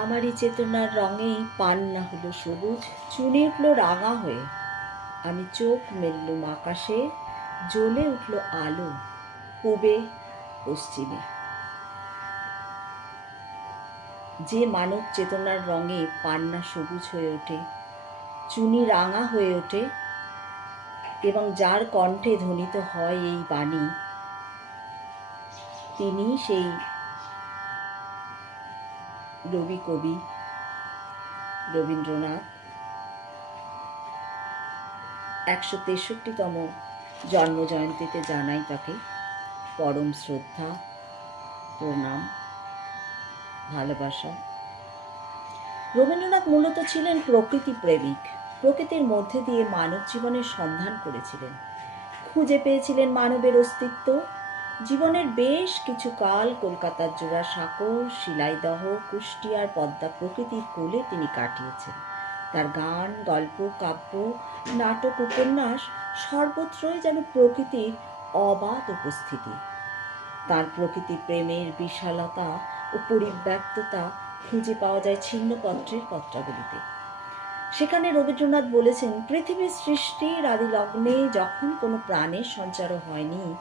আমারই চেতনার রঙেই পান্না হলো সবুজ চুনি উঠল রাঙা হয়ে। আমি চোখ মেললুম আকাশে, জ্বলে উঠল আলো, পূবে পশ্চিমে। যে মানব চেতনার রঙে পান্না সবুজ হয়ে ওঠে, চুনি রাঙা হয়ে ওঠে, এবং যার কণ্ঠে ধ্বনিত হয় এই বাণী, তিনি সেই রবি কবি, রবীন্দ্রনাথ। একশো তেষট্টিতম জন্ম জন্মজয়ন্তীতে জানাই তাকে পরম শ্রদ্ধা, প্রণাম, ভালোবাসা। রবীন্দ্রনাথ মূলত ছিলেন প্রকৃতি প্রেমিক, প্রকৃতির মধ্যে দিয়ে মানব জীবনের সন্ধান করেছিলেন। খুঁজে পেয়েছিলেন মানবের অস্তিত্ব জীবনের বেশ কিছু কাল কলকাতার জোড়া সাঁকর, শিলাইদহ, কুষ্টিয়ার পদ্মা প্রকৃতির কোলে তিনি কাটিয়েছেন। তার গান, গল্প, কাব্য, নাটক, উপন্যাস সর্বত্রই যেন প্রকৃতির অবাধ উপস্থিতি। তার প্রকৃতি প্রেমের বিশালতা ও পরিব্যক্ততা খুঁজে পাওয়া যায় ছিন্নপত্রের পত্রাবলিতে। সেখানে রবীন্দ্রনাথ বলেছেন, পৃথিবীর সৃষ্টির আদি লগ্নে যখন কোনো প্রাণের সঞ্চারও হয়নি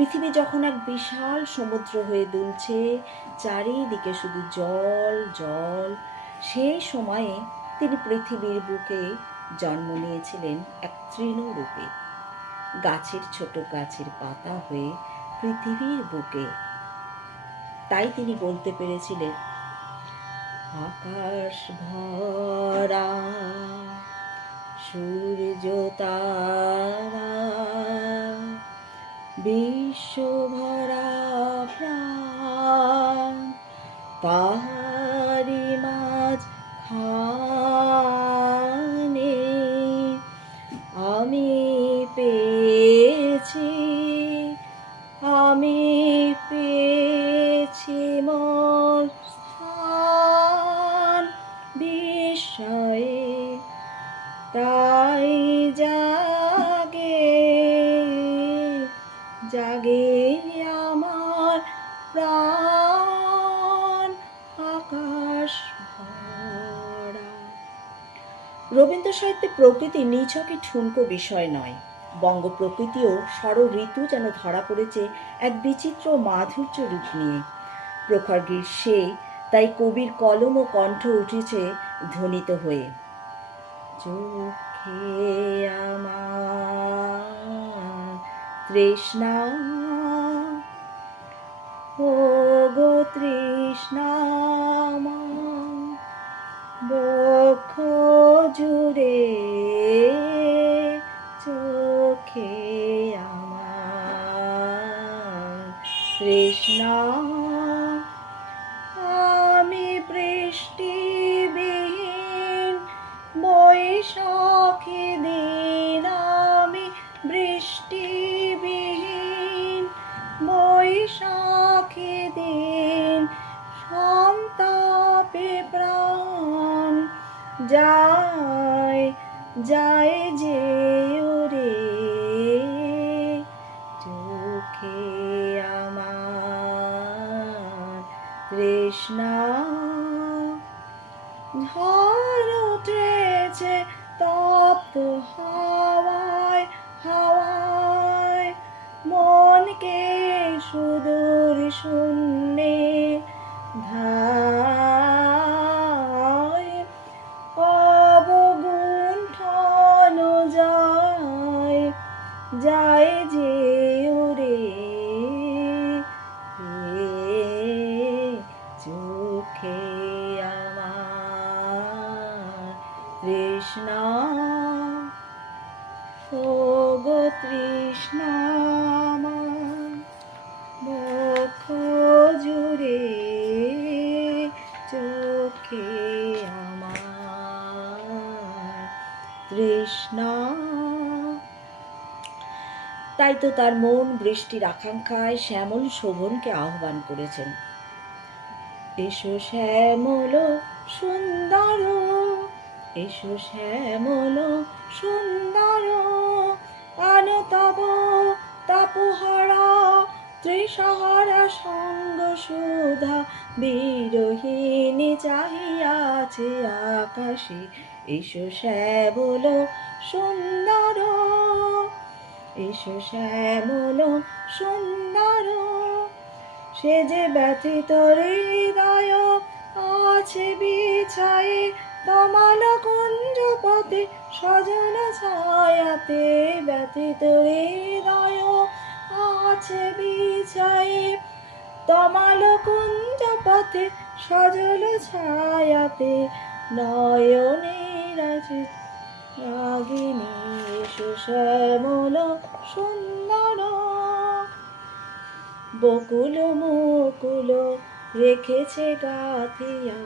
পৃথিবী যখন এক বিশাল সমুদ্র হয়ে দুলছে, চারিদিকে শুধু জল জল, সেই সময়ে তিনি পৃথিবীর বুকে জন্ম নিয়েছিলেন এক তৃণরূপে। গাছের ছোট গাছের পাতা হয়ে পৃথিবীর বুকে। তাই তিনি বলতে পেরেছিলেন, আকাশ ভরা, সূর্য তারা বিশ্ব ভরা প্রাণ তাহারি মাঝ খানে আমি পেয়েছি আমি পেয়েছি মোর স্থান বিষয়ে তাই জাগে আমার প্রাণ, আকাশ রবীন্দ্র সাহিত্যে প্রকৃতি নিছকই ঠুনকো বিষয় নয় বঙ্গ প্রকৃতিও ষড় ঋতু যেন ধরা পড়েছে এক বিচিত্র মাধুর্য রূপ নিয়ে। প্রখর গ্রীষ্মে তাই কবির কলম ও কণ্ঠ উঠেছে ধ্বনিত হয়ে। চোখে তৃষ্ণা। ও গো তৃষ্ণা বক্ষ জুড়ে চোখে আমার। তৃষ্ণা। যায় যে ওরে চোখে আমার তৃষ্ণা। ঝড় উঠেছে তপ্ত হাওয়ায় হাওয়ায় মনকে সুদূর জুড়ে চোখে তৃষ্ণা। তাই তো তার মন বৃষ্টির আকাঙ্ক্ষায় শ্যামল শোভনকে আহ্বান করেছেন। এসো শ্যামল সুন্দর এসো শ্যামল সুন্দর আনতব তাপহারা, ত্রিসহারা সঙ্গ সুধা, বিরোহিণী চাহিয়াছে আকাশে। এসো শ্যামল সুন্দর, এসো শ্যামল সুন্দর, সে যে ব্যথিত হৃদয় আছে বিছায়ে তমাল কুঞ্জ পথে সজন ছায়াতে ব্যথিত হৃদয় আছে বিছায়ে তমাল কুঞ্জ সজল ছায়াতে নয়নের আছে রাগিনী এসো সুন্দর। বকুল মুকুল রেখেছে গাথিয়া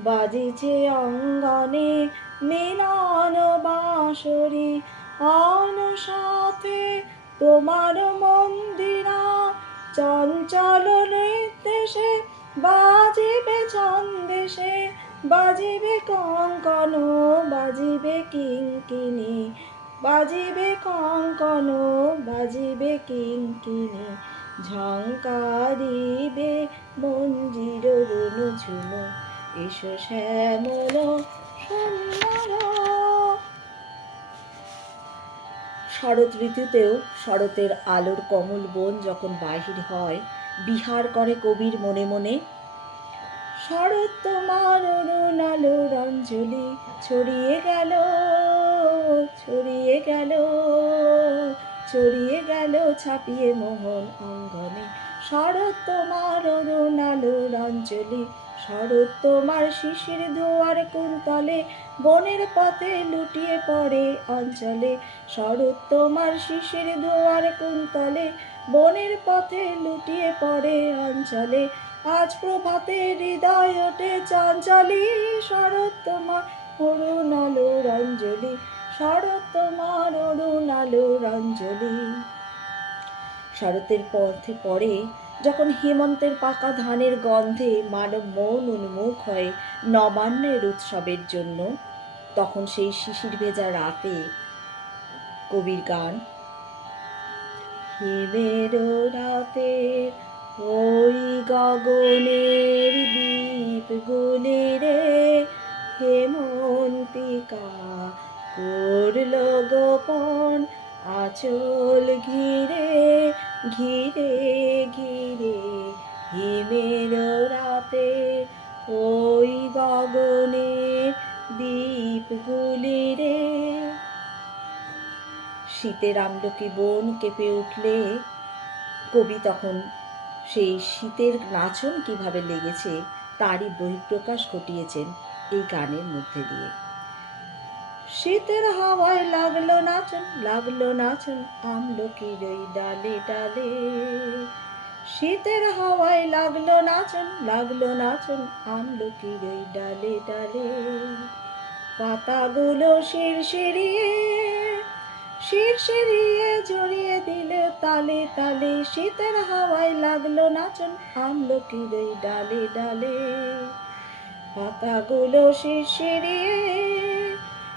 বাজিছে অঙ্গনে, মিলন বাঁশরি। অন সাথে তোমার মন্দিরা, চঞ্চল নৃত্যে বাজিবে ছন্দেশে। বাজিবে কঙ্কন, বাজিবে কিঙ্কিনি বাজিবে কঙ্কন, বাজিবে কিঙ্কিনি ঝঙ্কারিবে মঞ্জির রুনু ঝুনু। এসো শ্যামল সুন্দর শরৎ ঋতুতেও শরতের আলোর কমল বন যখন বাহির হয়, বিহার করে কবির মনে মনে, শরৎ তোমার অরুণ আলোর অঞ্জলি ছড়িয়ে গেল ছড়িয়ে গেল ছড়িয়ে গেল ছাপিয়ে মোহন অঙ্গনে। শরৎ তোমার অরুণ আলোর অঞ্জলি শরৎ তোমার শিশির ধোয়ার কুন্তলে, বনের পথে লুটিয়ে পড়ে অঞ্চলে। শরৎ তোমার শিশির ধোয়ার কুন্তলে, বনের পথে লুটিয়ে পড়ে অঞ্চলে। আজ প্রভাতে হৃদয় ওঠে চঞ্চলি, শরৎ তোমার অরুণ আলোর অঞ্জলি শরৎ তোমার অরুণ আলোর অঞ্জলি শরতের পথে যখন হেমন্তের পাকা ধানের গন্ধে মানব মন উন্মুখ হয় নবান্নের উৎসবের জন্য, তখন সেই শিশির ভেজা রাতে কবির গান। হিমের রাতে ওই গগনের দ্বীপ গুলি রে, হেমন্তিকা করল গোপন আচল ঘিরে। ঘিরে ঘিরে হিমের রাতে ওই গগনের দ্বীপগুলি রে। শীতের আমলকি বন কেঁপে উঠলে কবি তখন সেই শীতের নাচন কীভাবে লেগেছে তারই বহিঃপ্রকাশ ঘটিয়েছেন এই গানের মধ্যে দিয়ে। শীতের হাওয়ায় লাগল নাচন লাগল নাচন আমলকির ওই ডালে ডালে। শীতের হাওয়ায় লাগল নাচন লাগল নাচন আমলকির ওই ডালে ডালে। পাতাগুলো শিরশিরিয়ে শিরশিরিয়ে জড়িয়ে দিল তালে তালে। শীতের হাওয়ায় লাগল নাচন আমলকির ওই ডালে ডালে। পাতাগুলো শিরশিরিয়ে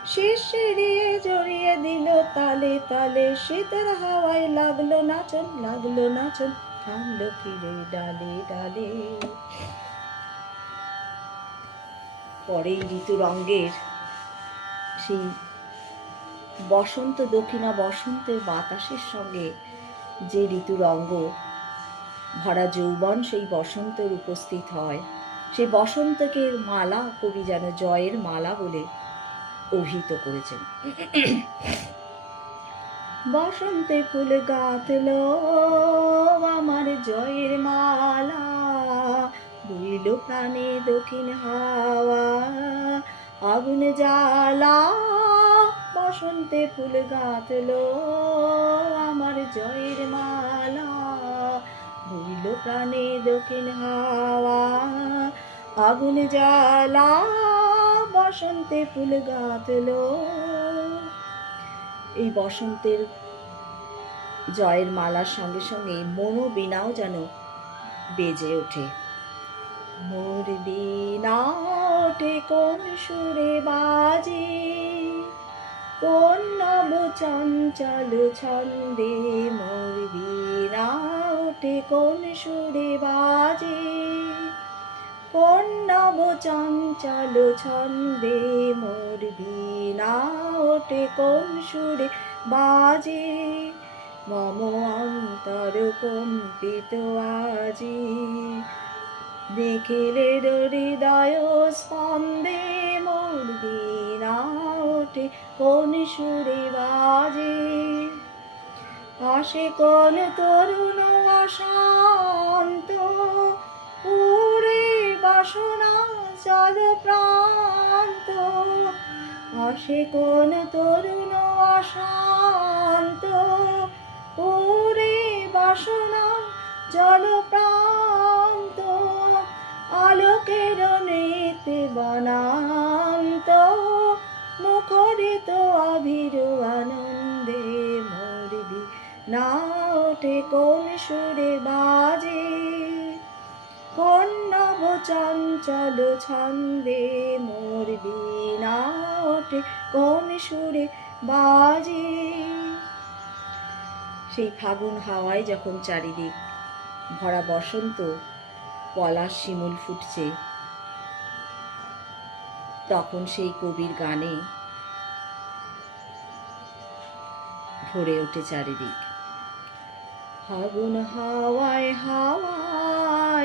শিরশিরিয়ে জড়িয়ে দিল তালে তালে। শীতের হাওয়ায় লাগল নাচন লাগল নাচন। আমলকির ওই ডালে ডালে। পরে ঋতুরঙ্গের সেই বসন্ত, দক্ষিণা বসন্তের বাতাসের সঙ্গে যে ঋতুরঙ্গ ভরা যৌবন সেই বসন্তের উপস্থিত হয়। সেই বসন্তকে মালা, কবি যেন জয়ের মালা বলে অভিহিত করেছেন। বসন্তে ফুল গাঁথলো আমার জয়ের মালা, দুইল প্রাণে দক্ষিণ হাওয়া, আগুন জ্বালা। বসন্তে ফুল গাঁথলো আমার জয়ের মালা, দুইল প্রাণে দক্ষিণ হাওয়া, আগুন জ্বালা। বসন্তে ফুল গাঁথলো। এই বসন্তের জয়ের মালার সঙ্গে সঙ্গে মনোবীণাও যেন বেজে ওঠে। মোর বীণা ওঠে কোন সুরে বাজে, কোন নব চঞ্চল ছন্দে। মোর বীণা কোন সুরে বাজে। কোন চঞ্চল ছন্দে মোর বীণা ওঠে সুরে বাজে। মম অন্তর কম্পিত আজি। দেখিলে হৃদয় স্পন্দে মোর বীণা ওঠে কোন সুরে বাজে। আসে কোন তরুণ অশান্ত বাসনা জল প্রান্ত। আসে কোন তরুণ অশান্ত। উড়ে বাসনা জল প্রান্ত, আলোকের নেতে বনান্ত। মুখরিত অভির আনন্দে মরবি, না ওঠে কোন সুরে বাজে। চঞ্চল ছন্দে মরবি না ওঠে কোন সুরে বাজে। সেই ফাগুন হাওয়ায় যখন চারিদিক ভরা বসন্ত, পলাশ শিমুল ফুটছে, তখন সেই কবির গানে ভরে ওঠে চারিদিক। ফাগুন হাওয়ায়